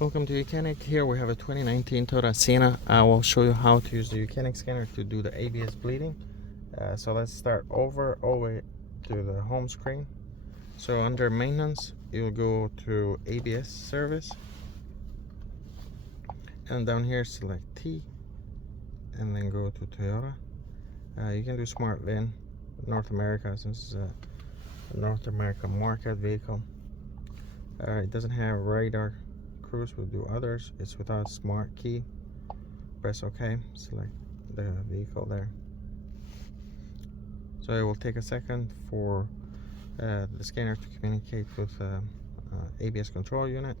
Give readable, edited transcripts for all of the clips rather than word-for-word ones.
Welcome to YOUCANIC. Here we have a 2019 Toyota Sienna. I will show you how to use the YOUCANIC scanner to do the ABS bleeding. So let's start over all the way to the home screen. So under maintenance, you'll go to ABS service, and down here select T, and then go to Toyota. You can do Smart VIN North America, since it's a North American market vehicle. It doesn't have radar. Cruise will do others. It's without smart key. Press OK. Select the vehicle there. So it will take a second for the scanner to communicate with ABS control unit.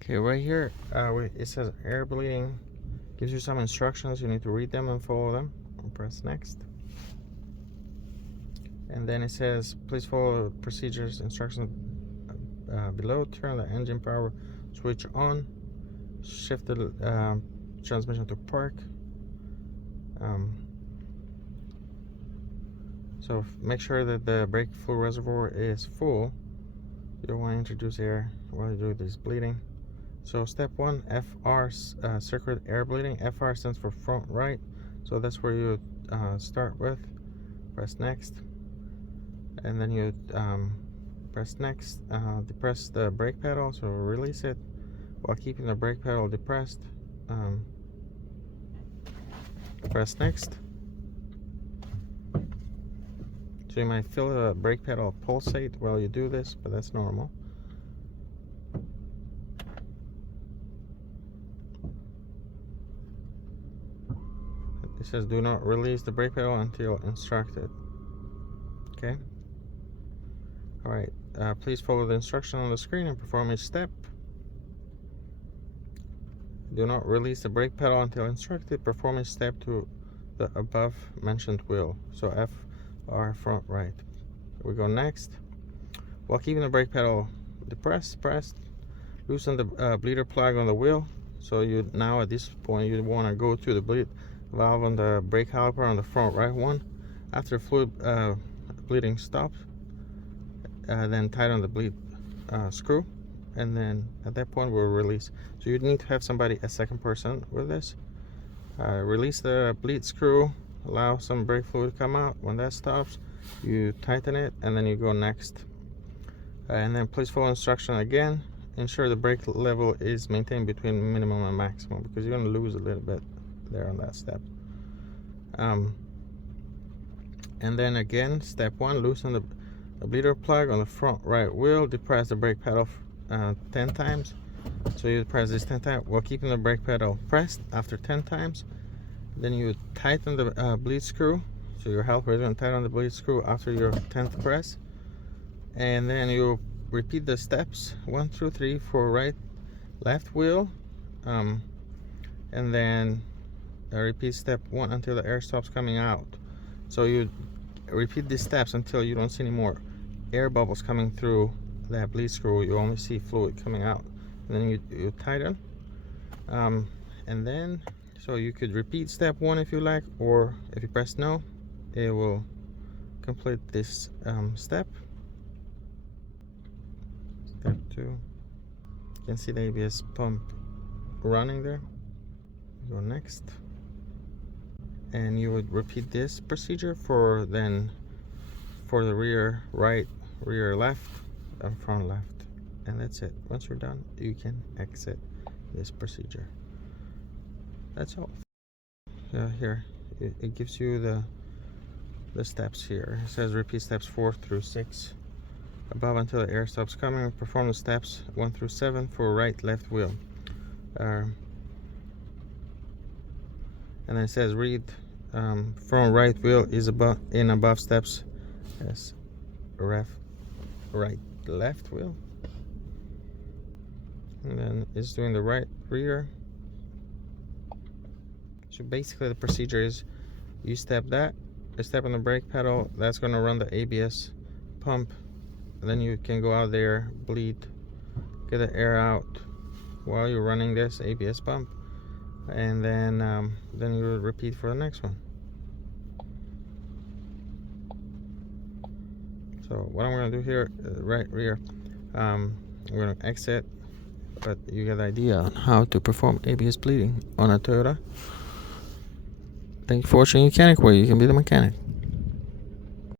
Okay, right here it says air bleeding. Gives you some instructions. You need to read them and follow them. And press next. And then it says please follow the procedures instructions below. Turn the engine power switch on, shift the transmission to park. So make sure that the brake fluid reservoir is full. You don't want to introduce air while you do this bleeding. So step 1, FR, circuit air bleeding. FR stands for front right, so that's where you start with. Press next, and then you press next, depress the brake pedal, so release it while keeping the brake pedal depressed. Press next. So you might feel the brake pedal pulsate while you do this, but that's normal. It says do not release the brake pedal until instructed. Okay. Alright, please follow the instruction on the screen and perform each step. Do not release the brake pedal until instructed. Perform each step to the above mentioned wheel. So FR front right. We go next. While keeping the brake pedal depressed, pressed, loosen the bleeder plug on the wheel. So you now at this point you want to go to the bleed valve on the brake caliper on the front right one. After fluid bleeding stops, then tighten the bleed screw, and then at that point we'll release. So you need to have somebody, a second person, with this. Release the bleed screw, allow some brake fluid to come out. When that stops, you tighten it, and then you go next. And then please follow instruction again. Ensure the brake level is maintained between minimum and maximum, because you're going to lose a little bit there on that step. And then again, step 1, loosen the bleeder plug on the front right wheel. Depress the brake pedal 10 times. So you press this 10 times while keeping the brake pedal pressed. After 10 times, then you tighten the bleed screw. So your helper is going to tighten the bleed screw after your 10th press. And then you repeat the steps 1 through 3 for right, left wheel. And then repeat step 1 until the air stops coming out. So you repeat these steps until you don't see any more air bubbles coming through that bleed screw. You only see fluid coming out, and then you tighten. And then so you could repeat step 1 if you like, or if you press no, it will complete this step. Step 2, you can see the ABS pump running there. Go next, and you would repeat this procedure for the rear right, rear left, and front left, and that's it. Once you're done, you can exit this procedure. That's all. Here it gives you the steps here. It says repeat steps 4 through 6 above until the air stops coming. Perform the steps 1 through 7 for right, left wheel. And then it says read front right wheel is above steps as right left wheel, and then it's doing the right rear. So basically the procedure is you step on the brake pedal, that's going to run the ABS pump, and then you can go out there, bleed, get the air out while you're running this ABS pump, and then you repeat for the next one. So what I'm going to do here, right rear, I'm going to exit but you get the idea on how to perform ABS bleeding on a Toyota. Thank you for watching YOUCANIC, where you can be the mechanic.